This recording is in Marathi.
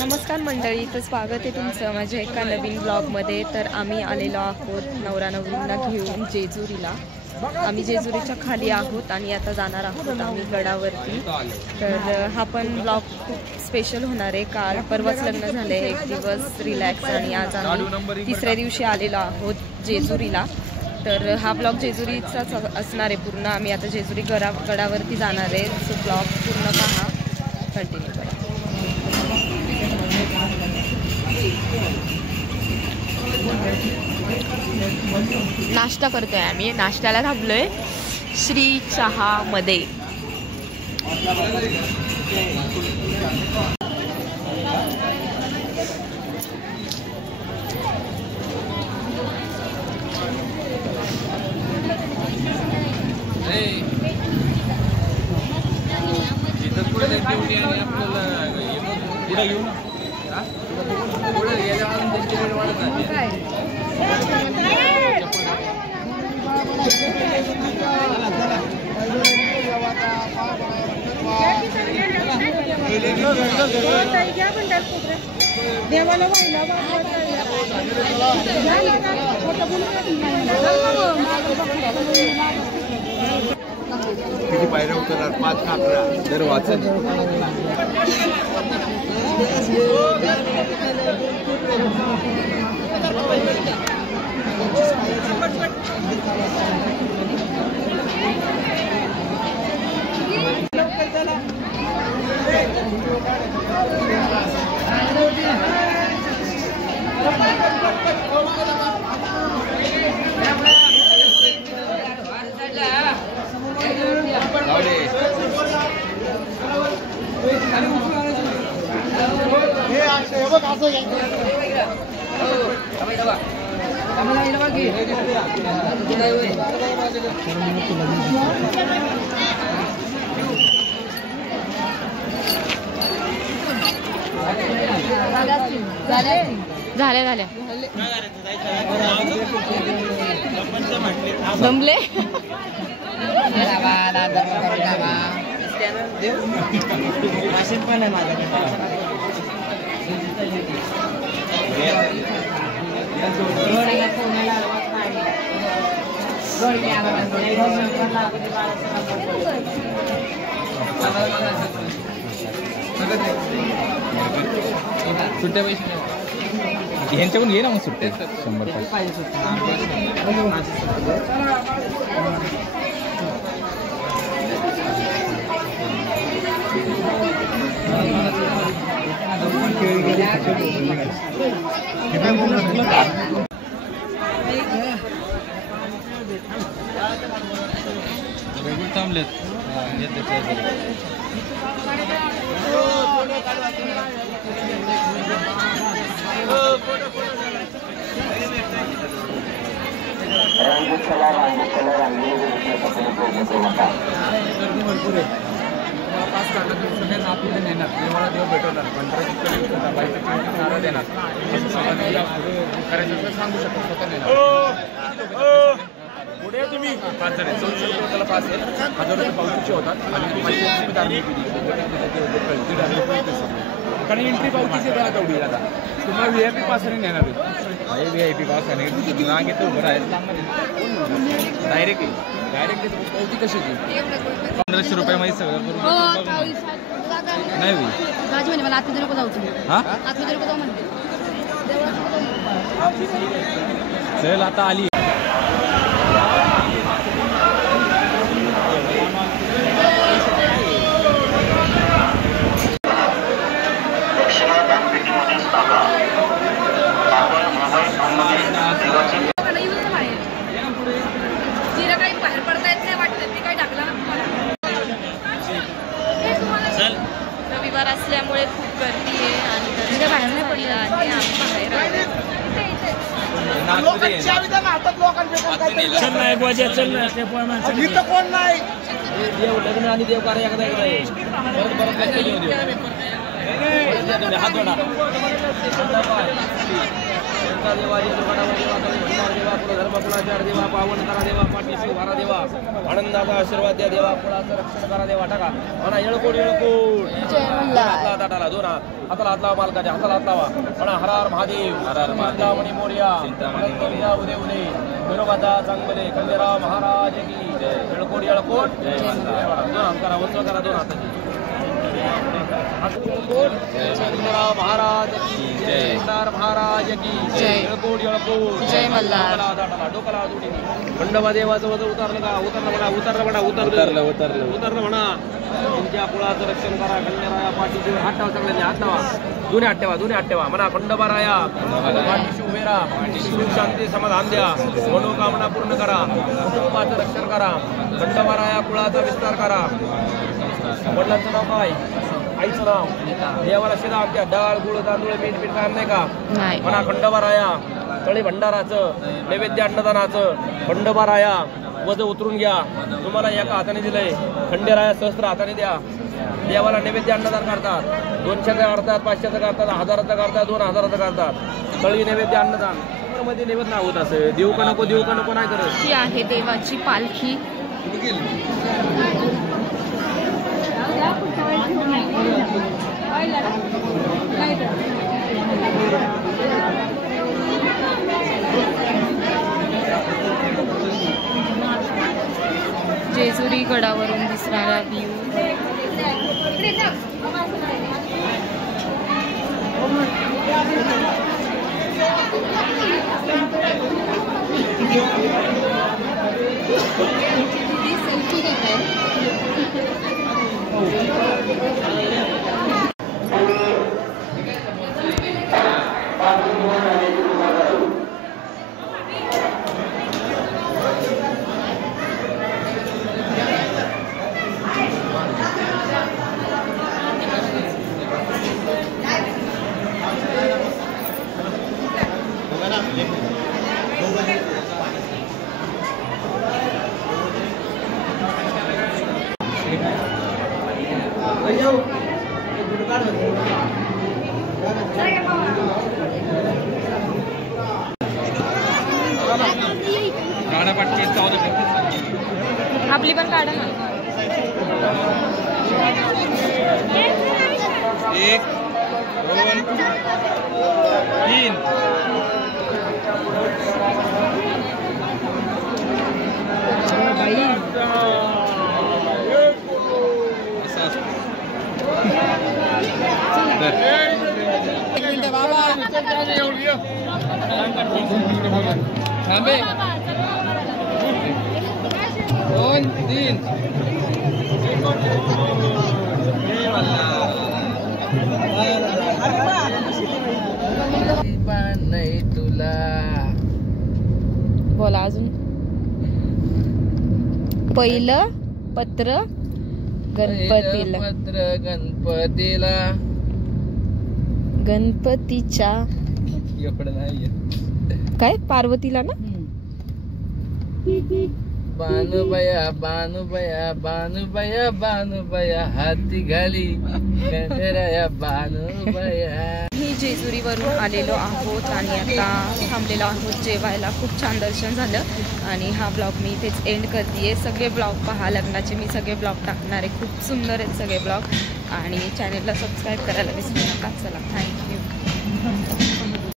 नमस्कार मंडळी, तर स्वागत आहे तुमचं माझ्या एका नवीन ब्लॉगमध्ये। तर आम्ही आलेलो आहोत नवरा नवरींना घेऊन जेजुरीला। आम्ही जेजुरीच्या खाली आहोत आणि आता जाणार आहोत आम्ही गडावरती। तर हा पण ब्लॉग खूप स्पेशल होणार आहे। काल परवाच लग्न झाले, एक दिवस रिलॅक्स, आणि आज आम्ही तिसऱ्या दिवशी आलेलो आहोत जेजुरीला। तर हा ब्लॉग जेजुरीचाच असणार आहे पूर्ण। आम्ही आता जेजुरी गडावरती जाणार आहे, सो ब्लॉग पूर्ण पहा, कंटिन्यू करा। नाश्ता करतोय आम्ही, नाश्त्याला थांबलोय श्री चहा मध्ये। देवाला व्हायला किती पायऱ्या उतरणार? 5 का 11 दर वाचन। झाल्या जमले। सुट्ट्या पैसे ह्यांच्याकडून घे ना मग सुट्ट्या 100 थांबलेत। मला देव भेटवणार, नारा देणार, सांगू शकतो स्वतः नेणार। पुढे तुम्ही 5 जण 400 रुपये त्याला पास आहे, 1000 रुपये पावतीचे होतात आणि 500 रुपये दारू कारण एंट्री पावतीची त्याला तेवढी। आता तुम्हाला VIP पासने नेणार आहे, VIP पास आहे नाग येतं उभं आहे डायरेक्ट पावती कशाची 1500 रुपयामध्ये सगळं करून नाही होईल। मला आतमध्ये नको जाऊ तुम्ही, आतमध्ये नको जाऊ म्हणते। चल आता आली। रविवार असल्यामुळे खूप गर्दी आहे आणि बाहेर नाही पडलं आहे, आम्ही बाहेर देव कार्य हात देवा देवा धर्म कुणाचार देवा पावन करा देवा पाठीशी भारा देवा आनंदाचा आशीर्वाद द्या देवा कुणाचं रक्षण करा देवा टाका म्हणा येळकोड हातला ताटाला दोन हाताला हात लावा मालकाच्या हाताला हात लावा म्हणा हर हर महादेव चिंतामणी मोरया उदे उदे विरोबाचा चांगले खंडेराव महाराज की येळकोड दोन हात करा उंच करा दोन हाताची खंडेराव महाराज की जय महाराज की जय येळकोड जय मल्हार. डोकाला खंडोबा देवाचं वजन उतरलं का उतरलं म्हणा तुमच्या कुळाचं रक्षण करा खंडेराया पाठीशी हात ठेवा सगळ्यांनी हात ठेवा दोन्ही हात ठेवा म्हणा खंडोबा राया पाठीशी उभे राहा सुख शांती समाधान द्या मनोकामना पूर्ण करा कुटुंबाचं रक्षण करा खंडोबा राया कुळाचा विस्तार करा वडिलांचं नाव काय आईचं नाव देवाला शिदा आमच्या डाळ गुळ तांदूळ मीठ काय नाही का म्हणा खंडोबा राया तळी भंडाराचं नैवेद्य अन्नदानाचं खंडोबा राया वज उतरून घ्या तुम्हाला एका हाताने दिलंय खंडेराया सहस्त्र हाताने द्या देवाला नैवेद्य अन्नदान करतात 200चं करतात 500चं करतात 1000चं करतात 2000चं करतात तळी नैवेद्य अन्नदान मध्ये नैवेद्य नाही होत असं देऊ का नको नाही करत ही आहे देवाची पालखी. जेजुरी गडावरून दिसणारा व्ह्यू. आपली पण काढा ना. 1 2 3 थांबे 2 3 नाही तुला बोला अजून. पहिलं पत्र गणपतीला गणपतीच्या एवढं नाही काय पार्वतीला ना. बानुबया हाती घाली गणराया बानुबया. ही जेजुरीवरून आलेलो आहोत आणि आता थांबलेलो आहोत जेवायला. खूप छान दर्शन झालं आणि हा ब्लॉग मी इथेच एंड करते. सगळे ब्लॉग पहा लग्नाचे मी सगळे ब्लॉग टाकणार आहे. खूप सुंदर आहेत सगळे ब्लॉग आणि चॅनलला सबस्क्राईब करायला विसरू नका. चला थँक्यू.